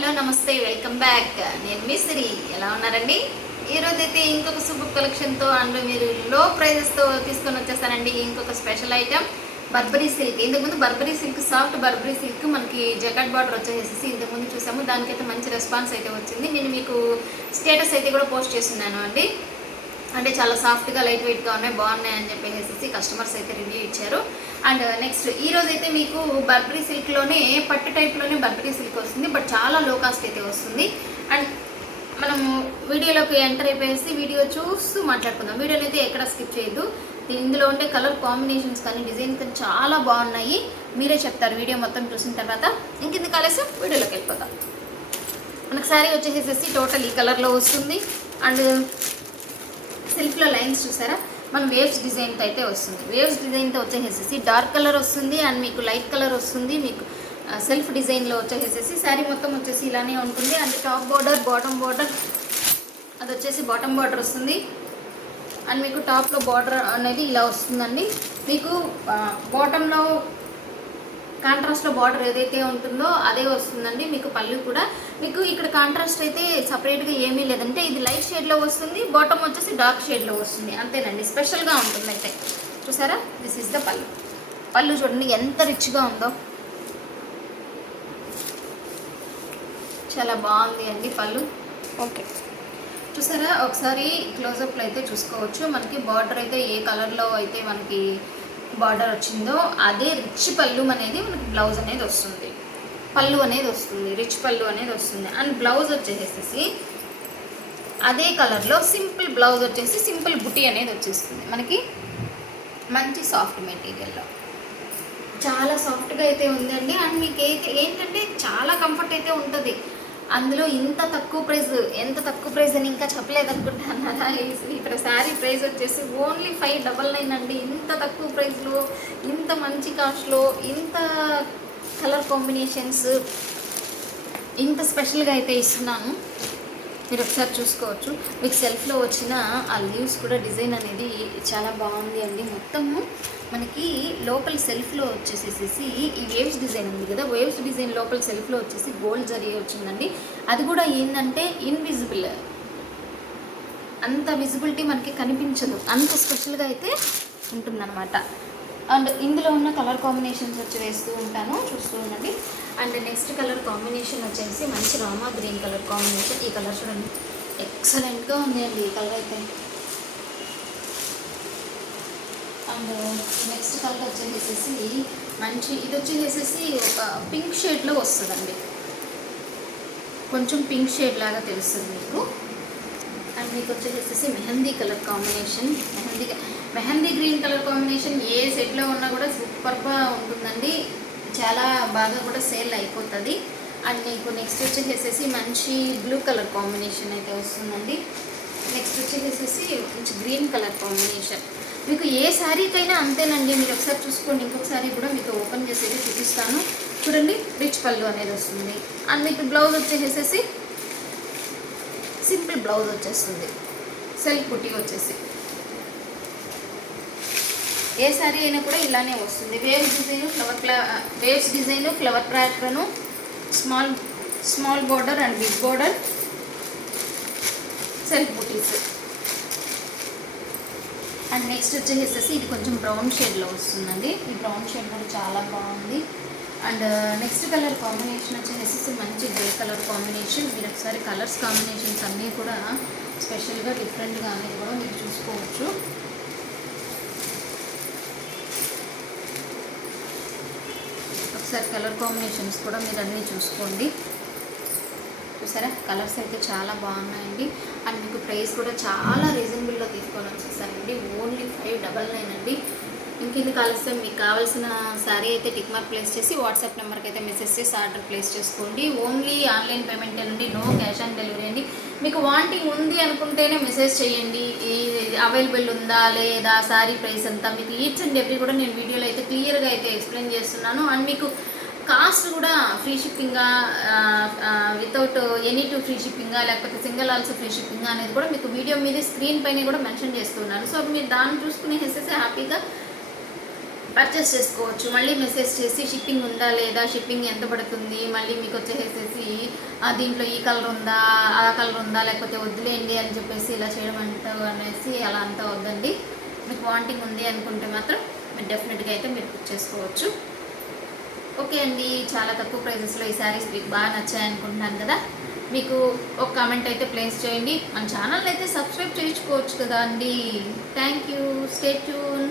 Hello నమస్తే welcome back. నేను మీ సిరి. ఎలా ఉన్నారండి? ఈరోజైతే ఇంకొక సూపర్ కలెక్షన్తో అండ్ మీరు లో ప్రైజెస్తో తీసుకొని వచ్చేస్తానండి. ఇంకొక స్పెషల్ ఐటమ్ బర్బరీ సిల్క్. ఇంతకుముందు Burberry silk, soft Burberry silk మనకి జకాట్ బార్డర్ వచ్చేసేసి ఇంతకుముందు చూసాము. దానికైతే మంచి రెస్పాన్స్ అయితే వచ్చింది. నేను మీకు స్టేటస్ అయితే కూడా పోస్ట్ చేస్తున్నాను అండి. అంటే చాలా సాఫ్ట్గా లైట్ వెయిట్గా ఉన్నాయి, బాగున్నాయి అని చెప్పేసి కస్టమర్స్ అయితే రివ్యూ ఇచ్చారు. అండ్ నెక్స్ట్ ఈరోజు అయితే మీకు బర్బరీ సిల్క్లోనే పట్టు టైప్లోనే బర్బరీ సిల్క్ వస్తుంది, బట్ చాలా లో కాస్ట్ అయితే వస్తుంది. అండ్ మనము వీడియోలోకి ఎంటర్ అయిపోయేసి వీడియో చూస్తూ మాట్లాడుకుందాం. వీడియోని అయితే ఎక్కడ స్కిప్ చేయొద్దు. ఇందులో ఉండే కలర్ కాంబినేషన్స్ కానీ డిజైన్ కానీ చాలా బాగున్నాయి. మీరే చెప్తారు వీడియో మొత్తం చూసిన తర్వాత. ఇంకెందుకు ఆలస్యం వీడియోలోకి వెళ్ళిపోతాం. మనకు శారీ వచ్చేసేసి టోటల్ ఈ కలర్లో వస్తుంది. అండ్ సెల్ఫ్లో లైన్స్ చూసారా, మన వేవ్స్ డిజైన్తో అయితే వస్తుంది. వేవ్స్ డిజైన్తో వచ్చేసేసి డార్క్ కలర్ వస్తుంది అండ్ మీకు లైట్ కలర్ వస్తుంది. మీకు సెల్ఫ్ డిజైన్లో వచ్చేసేసి శారీ మొత్తం వచ్చేసి ఇలానే ఉంటుంది. And top border, bottom border అది వచ్చేసి బాటమ్ బార్డర్ వస్తుంది. అండ్ మీకు టాప్లో బార్డర్ అనేది ఇలా వస్తుందండి. మీకు బాటంలో కాంట్రాస్ట్లో బార్డర్ ఏదైతే ఉంటుందో అదే వస్తుందండి. మీకు పళ్ళు కూడా మీకు ఇక్కడ కాంట్రాస్ట్ అయితే సపరేట్గా ఏమీ లేదంటే ఇది లైట్ షేడ్లో వస్తుంది, బాటమ్ వచ్చేసి డార్క్ షేడ్లో వస్తుంది, అంతేనండి. స్పెషల్గా ఉంటుంది అయితే. చూసారా, దిస్ ఈజ్ ద పళ్ళు. పళ్ళు చూడండి ఎంత రిచ్గా ఉందో, చాలా బాగుంది అండి పళ్ళు. ఓకే, చూసారా, ఒకసారి క్లోజప్లో అయితే చూసుకోవచ్చు. మనకి బార్డర్ అయితే ఏ కలర్లో అయితే మనకి బార్డర్ వచ్చిందో అదే రిచ్ పళ్ళు అనేది మనకి బ్లౌజ్ అనేది వస్తుంది. పళ్ళు అనేది వస్తుంది, రిచ్ పళ్ళు అనేది వస్తుంది. అండ్ బ్లౌజ్ వచ్చేసేసి అదే కలర్లో సింపుల్ బ్లౌజ్ వచ్చేసి సింపుల్ బుటీ అనేది వచ్చేస్తుంది మనకి. మంచి సాఫ్ట్ మెటీరియల్లో చాలా సాఫ్ట్గా అయితే ఉందండి. అండ్ మీకు ఏంటంటే చాలా కంఫర్ట్ అయితే ఉంటుంది. అందులో ఇంత తక్కువ ప్రైస్, ఎంత తక్కువ ప్రైస్ అని ఇంకా చెప్పలేదు అనుకుంటున్నారా? ఇక్కడ శారీ ప్రైస్ వచ్చేసి ఓన్లీ 599 అండి. ఇంత తక్కువ ప్రైస్లో, ఇంత మంచి కాస్ట్లో, ఇంత కలర్ కాంబినేషన్స్, ఇంత స్పెషల్గా అయితే ఇస్తున్నాను. మీరు ఒకసారి చూసుకోవచ్చు. మీకు సెల్ఫ్లో వచ్చిన ఆ లీవ్స్ కూడా డిజైన్ అనేది చాలా బాగుంది అండి. మొత్తము మనకి లోపల సెల్ఫ్లో వచ్చేసేసి ఈ వేవ్స్ డిజైన్ ఉంది కదా, వేవ్స్ డిజైన్ లోపల సెల్ఫ్లో వచ్చేసి గోల్డ్ జరీ వచ్చిందండి. అది కూడా ఏంటంటే ఇన్విజిబుల్, అంత విజిబిలిటీ మనకి కనిపించదు, అంత స్పెషల్గా అయితే ఉంటుందన్నమాట. అండ్ ఇందులో ఉన్న కలర్ కాంబినేషన్స్ వచ్చి వేస్తూ ఉంటాను, చూస్తూ ఉండండి. అండ్ నెక్స్ట్ కలర్ కాంబినేషన్ వచ్చేసి మంచి రామా గ్రీన్ కలర్ కాంబినేషన్. ఈ కలర్ చూడండి, ఎక్సలెంట్గా ఉంది అండి ఈ కలర్ అయితే. అండ్ నెక్స్ట్ కలర్ వచ్చేసేసి మంచి, ఇది వచ్చేసేసి ఒక పింక్ షేడ్లో వస్తుందండి, కొంచెం పింక్ షేడ్ లాగా తెలుస్తుంది మీకు. అండ్ మీకు వచ్చేసేసి mehndi colour combination, mehndi green colour combination ఏ సెట్లో ఉన్నా కూడా సూపర్గా ఉంటుందండి. చాలా బాగా కూడా సేల్ అయిపోతుంది. అండ్ మీకు నెక్స్ట్ వచ్చేసేసి మంచి బ్లూ కలర్ కాంబినేషన్ అయితే వస్తుందండి. నెక్స్ట్ వచ్చేసేసి మంచి గ్రీన్ కలర్ కాంబినేషన్. మీకు ఏ శారీకైనా అంతేనండి. మీరు ఒకసారి చూసుకోండి, ఇంకొక శారీ కూడా మీకు ఓపెన్ చేసేది చూపిస్తాను. చూడండి, రిచ్ పళ్ళు అనేది వస్తుంది. అండ్ మీకు బ్లౌజ్ వచ్చేసేసి సింపుల్ బ్లౌజ్ వచ్చేస్తుంది, సెల్ఫ్ బుటీ వచ్చేసి. ఏ శారీ అయినా కూడా ఇలానే వస్తుంది. Waves design, flower pattern, small border and big border, self బుటీస్. అండ్ నెక్స్ట్ వచ్చేసేసి ఇది కొంచెం బ్రౌన్ షేడ్లో వస్తుందండి. ఈ బ్రౌన్ షేడ్ కూడా చాలా బాగుంది. అండ్ నెక్స్ట్ కలర్ కాంబినేషన్ వచ్చేసేసి మంచి గ్రే కలర్ కాంబినేషన్. మీరు ఒకసారి కలర్స్ కాంబినేషన్స్ అన్నీ కూడా స్పెషల్గా డిఫరెంట్గా అనేది కూడా మీరు చూసుకోవచ్చు. ఒకసారి కలర్ కాంబినేషన్స్ కూడా మీరు అన్నీ చూసుకోండి. చూసారా, కలర్స్ అయితే చాలా బాగున్నాయండి. అండ్ మీకు ప్రైస్ కూడా చాలా రీజనబుల్లో తీసుకొని వచ్చేసానండి. ఓన్లీ 599 అండి. ఇంకెందుకు ఆలస్యం, మీకు కావాల్సిన శారీ అయితే టిక్ మార్క్ ప్లేస్ చేసి వాట్సాప్ నెంబర్కి అయితే మెసేజ్ చేసి ఆర్డర్ ప్లేస్ చేసుకోండి. ఓన్లీ ఆన్లైన్ పేమెంట్ అండి, నో క్యాష్ ఆన్ డెలివరీ అండి. మీకు వాంటింగ్ ఉంది అనుకుంటేనే మెసేజ్ చేయండి, అవైలబుల్ ఉందా లేదా, శారీ ప్రైస్ అంతా మీకు ఈచ్ అండ్ ఎవ్రీ కూడా నేను వీడియోలో అయితే క్లియర్గా అయితే ఎక్స్ప్లెయిన్ చేస్తున్నాను. అండ్ మీకు కాస్ట్ కూడా ఫ్రీ షిప్పింగా, వితౌట్ ఎనీ టు ఫ్రీ షిప్పింగా, లేకపోతే సింగిల్ ఆల్సో ఫ్రీ షిప్పింగా అనేది కూడా మీకు వీడియో మీద స్క్రీన్ పైన కూడా మెన్షన్ చేస్తున్నాను. సో మీరు దాన్ని చూసుకునేసేసి హ్యాపీగా పర్చేస్ చేసుకోవచ్చు. మళ్ళీ మెసేజ్ చేసి షిప్పింగ్ ఉందా లేదా, షిప్పింగ్ ఎంత పడుతుంది, మళ్ళీ మీకు వచ్చేసేసి దీంట్లో ఈ కలర్ ఉందా, ఆ కలర్ ఉందా, లేకపోతే వద్దులేండి అని చెప్పేసి ఇలా చేయడం అంతా అనేసి అలా అంతా వద్దండి. మీకు వాంటింగ్ ఉంది అనుకుంటే మాత్రం మీరు డెఫినెట్గా అయితే మీరు బుక్ చేసుకోవచ్చు. ఓకే అండి, చాలా తక్కువ ప్రైజెస్లో ఈ శారీస్ మీకు బాగా నచ్చాయి అనుకుంటున్నాను కదా. మీకు ఒక కామెంట్ అయితే ప్లేస్ చేయండి. మన ఛానల్ అయితే సబ్స్క్రైబ్ చేయించుకోవచ్చు కదా అండి. Thank you, stay tune.